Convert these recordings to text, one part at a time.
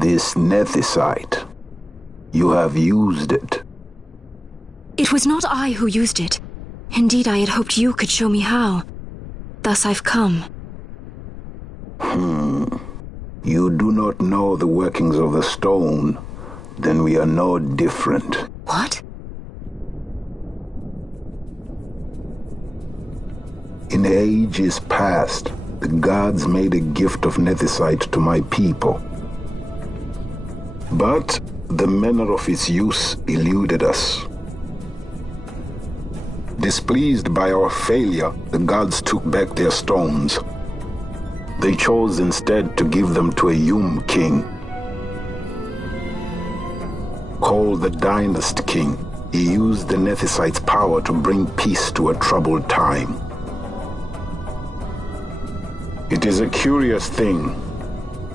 This nethicite. You have used it. It was not I who used it. Indeed, I had hoped you could show me how. Thus I've come. You do not know the workings of the stone. Then we are no different. What? In ages past, the gods made a gift of nethicite to my people. But the manner of its use eluded us. Displeased by our failure, the gods took back their stones. They chose instead to give them to a Yum king. Called the Dynast King, he used the nethicite's power to bring peace to a troubled time. It is a curious thing.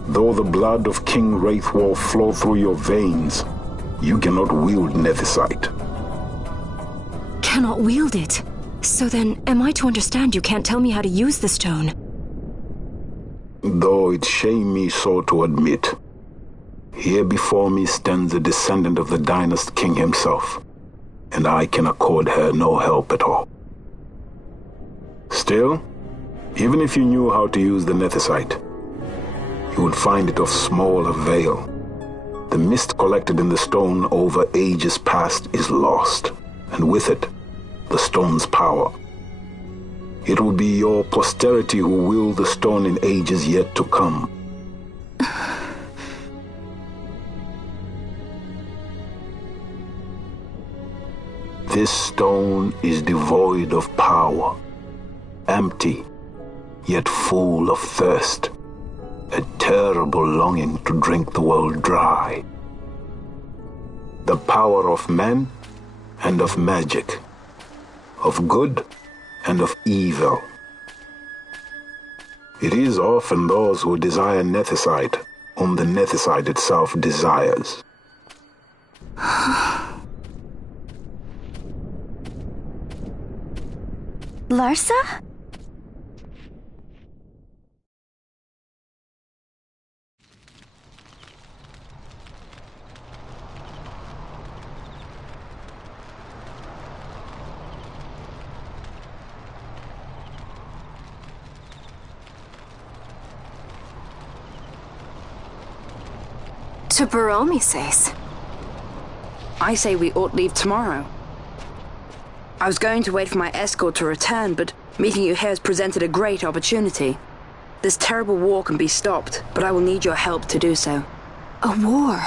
Though the blood of King Wraithwolf flow through your veins, you cannot wield nethicite. Cannot wield it? So then, am I to understand you can't tell me how to use the stone? Though it shame me so to admit, here before me stands a descendant of the Dynast King himself, and I can accord her no help at all. Still, even if you knew how to use the nethicite, you would find it of small avail. The mist collected in the stone over ages past is lost, and with it, the stone's power. It will be your posterity who wield the stone in ages yet to come. This stone is devoid of power, empty, yet full of thirst, a terrible longing to drink the world dry. The power of men and of magic, of good and of evil. It is often those who desire nethicite whom the nethicite itself desires. Larsa? To Baromi says. I say we ought leave tomorrow. I was going to wait for my escort to return, but meeting you here has presented a great opportunity. This terrible war can be stopped, but I will need your help to do so. A war?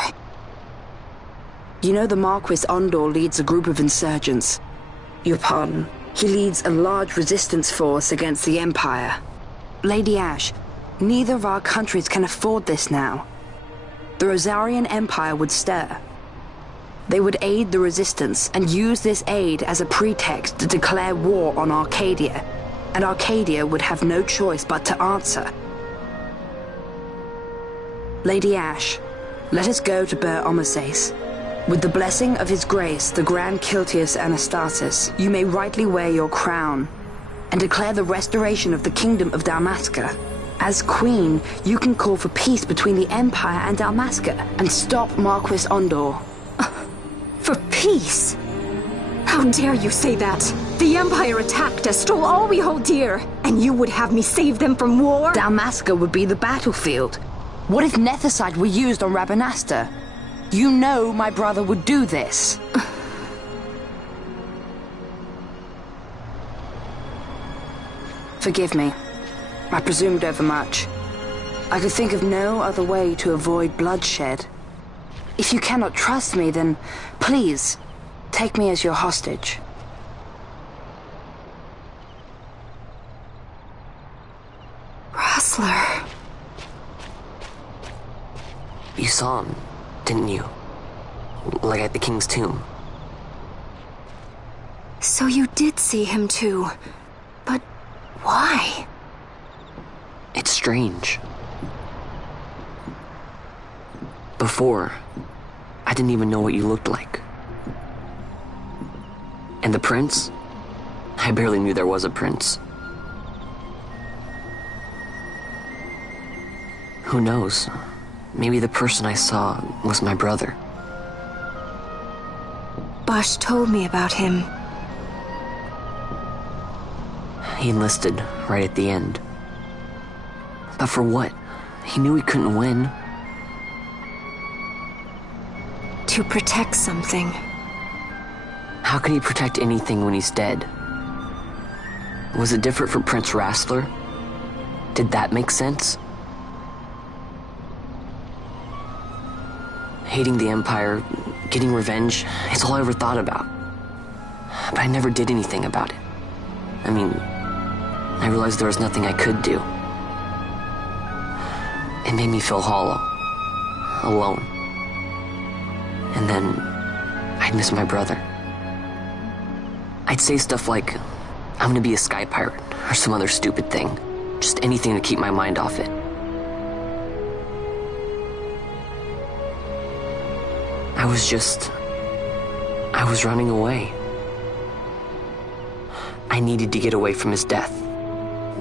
You know the Marquis Ondor leads a group of insurgents. Your pardon. He leads a large resistance force against the Empire. Lady Ash, neither of our countries can afford this now. The Rosarian Empire would stir. They would aid the resistance and use this aid as a pretext to declare war on Arcadia, and Arcadia would have no choice but to answer. Lady Ash, let us go to Bur Omases. With the blessing of His Grace, the Grand Kiltius Anastasis, you may rightly wear your crown and declare the restoration of the Kingdom of Dalmasca. As Queen, you can call for peace between the Empire and Dalmasca and stop Marquis Ondor. For peace? How dare you say that? The Empire attacked us, stole all we hold dear, and you would have me save them from war? Dalmasca would be the battlefield. What if nethicite were used on Rabanasta? You know my brother would do this. Forgive me. I presumed overmuch. I could think of no other way to avoid bloodshed. If you cannot trust me, then please, take me as your hostage. Rustler. You saw him, didn't you? Like at the King's tomb. So you did see him too. But why? It's strange. Before, I didn't even know what you looked like. And the prince? I barely knew there was a prince. Who knows? maybe the person I saw was my brother. Bosch told me about him. He enlisted right at the end. But for what? He knew he couldn't win. To protect something. How can he protect anything when he's dead? Was it different for Prince Rastler? Did that make sense? Hating the Empire, getting revenge, it's all I ever thought about. But I never did anything about it. I mean, I realized there was nothing I could do. It made me feel hollow, alone. And then I'd miss my brother. I'd say stuff like, I'm gonna be a sky pirate, or some other stupid thing. Just anything to keep my mind off it. I was running away. I needed to get away from his death.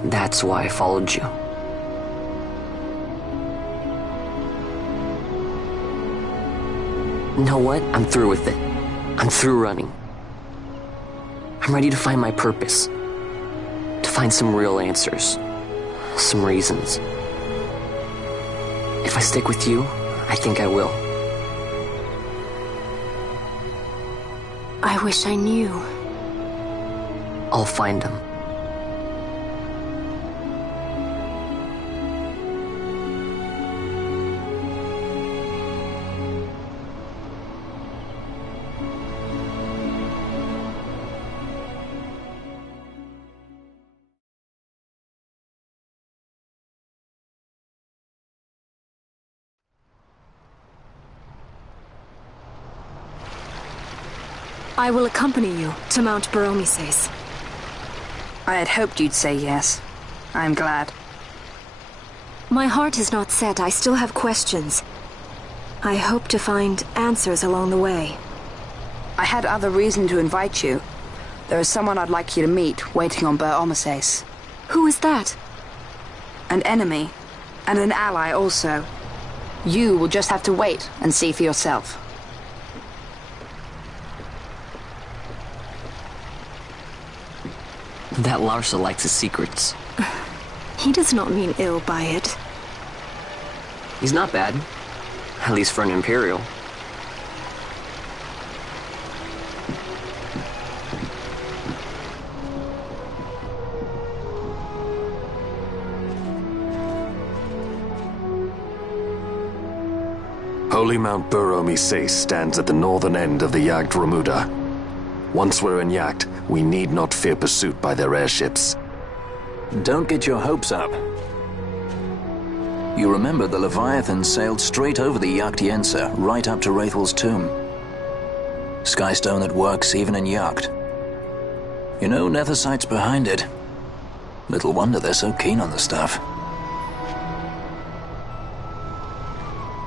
That's why I followed you. You know what? I'm through with it. I'm through running. I'm ready to find my purpose. To find some real answers. Some reasons. If I stick with you, I think I will. I wish I knew. I'll find him. I will accompany you to Mount Baromises. I had hoped you'd say yes. I'm glad. My heart is not set. I still have questions. I hope to find answers along the way. I had other reason to invite you. There is someone I'd like you to meet waiting on Baromises. Who is that? An enemy, and an ally also. You will just have to wait and see for yourself. That Larsa likes his secrets. He does not mean ill by it. He's not bad. At least for an Imperial. Holy Mount Baromises stands at the northern end of the Jagd Ramuda. Once we're in Jagd, we need not fear pursuit by their airships. Don't get your hopes up. You remember the Leviathan sailed straight over the Jagd Yensa, right up to Wraithel's tomb. Skystone that works even in Jagd. You know, Nethersight's behind it. Little wonder they're so keen on the stuff.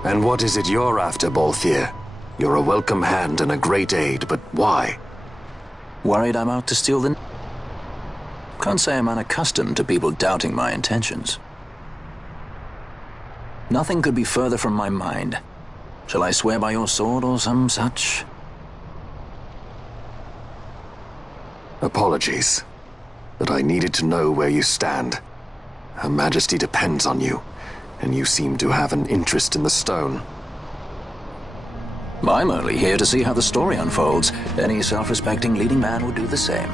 And what is it you're after, Balthier? You're a welcome hand and a great aid, but why? Worried I'm out to steal the... Can't say I'm unaccustomed to people doubting my intentions. Nothing could be further from my mind. Shall I swear by your sword or some such? Apologies, but I needed to know where you stand. Her Majesty depends on you, and you seem to have an interest in the stone. I'm only here to see how the story unfolds. Any self-respecting leading man would do the same.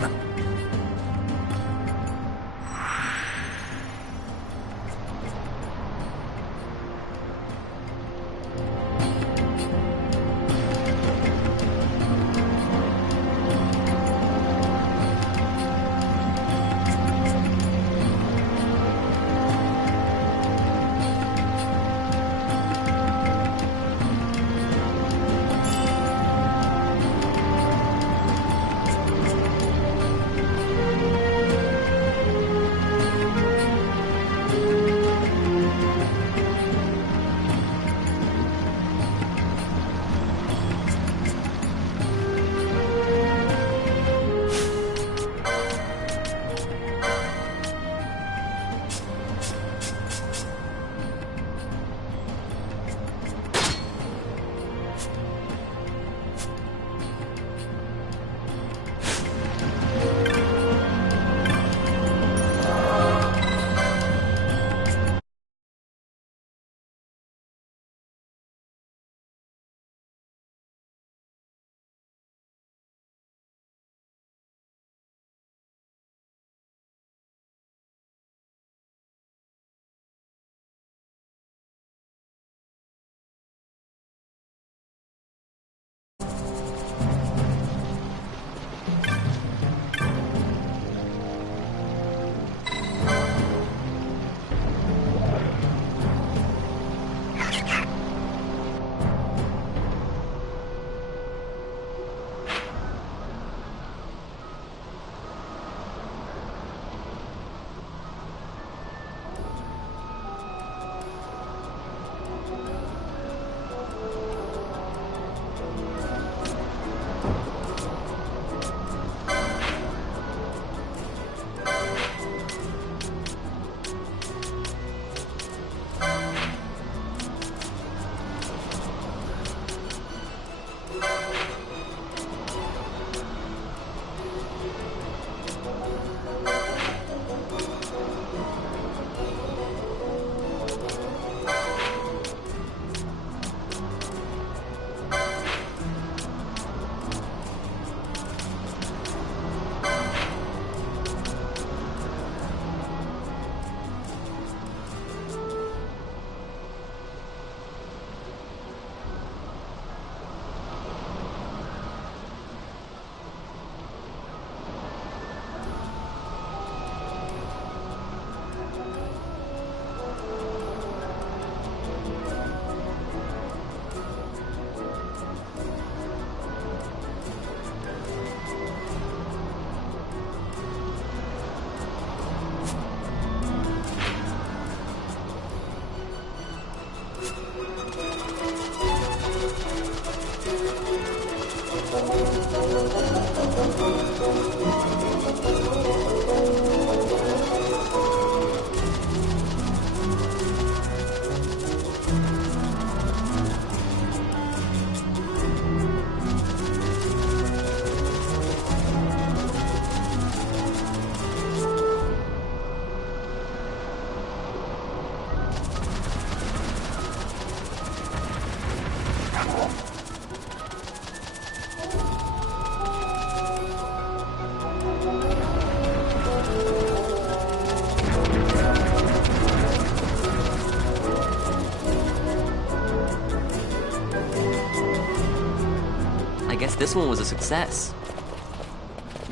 I guess this one was a success.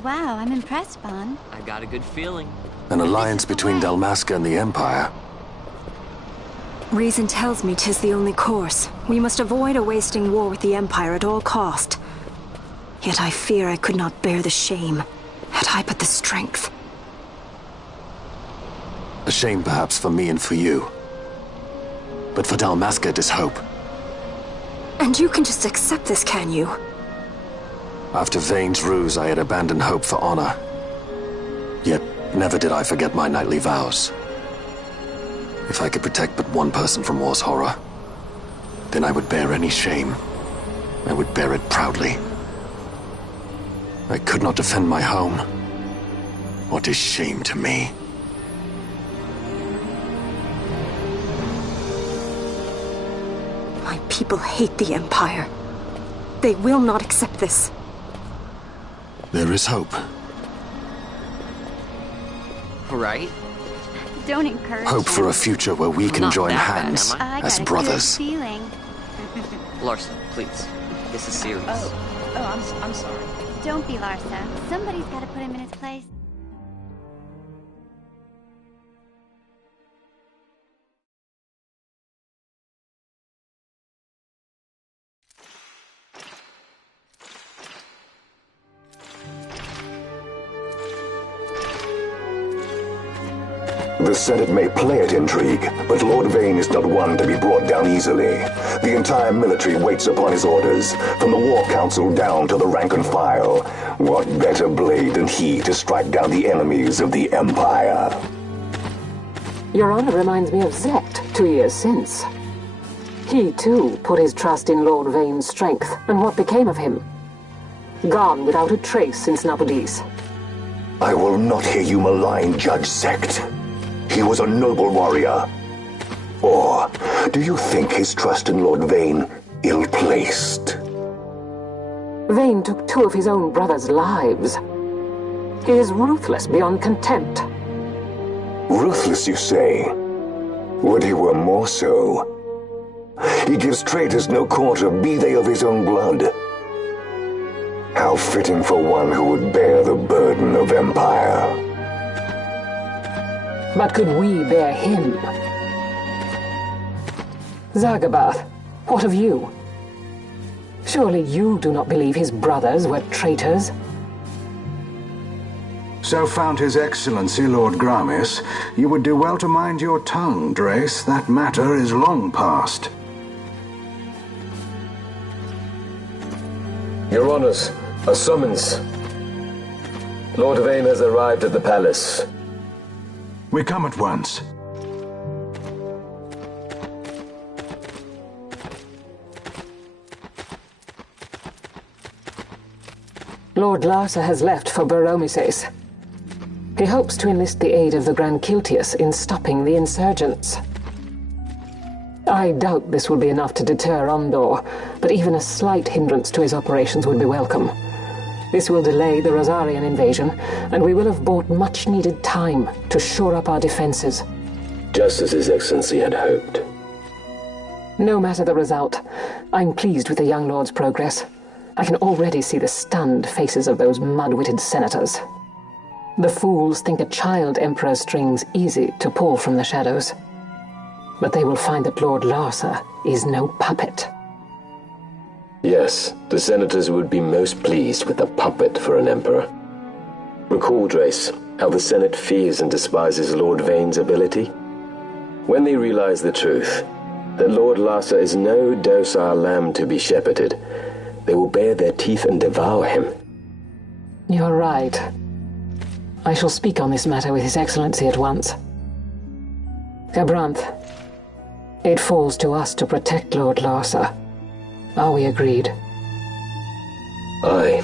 Wow, I'm impressed, Bon. I got a good feeling. An alliance between Dalmasca and the Empire. Reason tells me 'tis the only course. We must avoid a wasting war with the Empire at all cost. Yet I fear I could not bear the shame, had I but the strength. A shame perhaps for me and for you. But for Dalmasca it is hope. And you can just accept this, can you? After Vane's ruse, I had abandoned hope for honor. Yet, never did I forget my knightly vows. If I could protect but one person from war's horror, then I would bear any shame. I would bear it proudly. I could not defend my home. What is shame to me? My people hate the Empire. They will not accept this. There is hope. Right? Don't encourage Hope for a future where we can Not join that bad, hands am I? as got a brothers. good feeling. Larsa, please. This is serious. I'm sorry. Don't be Larsa. Somebody's got to put him in his place. The Senate may play at intrigue, but Lord Vane is not one to be brought down easily. The entire military waits upon his orders, from the War Council down to the rank and file. What better blade than he to strike down the enemies of the Empire? Your honor reminds me of Zect 2 years since. He, too, put his trust in Lord Vane's strength, and what became of him? Gone without a trace since Nabudis. I will not hear you malign Judge Zect. He was a noble warrior. Or do you think his trust in Lord Vane ill-placed? Vane took 2 of his own brothers' lives. He is ruthless beyond contempt. Ruthless, you say? Would he were more so. He gives traitors no quarter, be they of his own blood. How fitting for one who would bear the burden of empire. But could we bear him? Zargabath, what of you? Surely you do not believe his brothers were traitors? So found His Excellency Lord Gramis, you would do well to mind your tongue, Drace. That matter is long past. Your Honors, a summons. Lord Vane has arrived at the palace. We come at once. Lord Larsa has left for Baromises. He hopes to enlist the aid of the Grand Kiltius in stopping the insurgents. I doubt this will be enough to deter Ondor, but even a slight hindrance to his operations would be welcome. This will delay the Rosarian invasion, and we will have bought much-needed time to shore up our defenses. Just as His Excellency had hoped. No matter the result, I'm pleased with the young lord's progress. I can already see the stunned faces of those mud-witted senators. The fools think a child emperor's strings easy to pull from the shadows. But they will find that Lord Larsa is no puppet. Yes, the senators would be most pleased with a puppet for an emperor. Recall, Drace, how the Senate fears and despises Lord Vane's ability. When they realize the truth, that Lord Larsa is no docile lamb to be shepherded, they will bare their teeth and devour him. You're right. I shall speak on this matter with His Excellency at once. Gabranth, it falls to us to protect Lord Larsa. Are we agreed? Aye.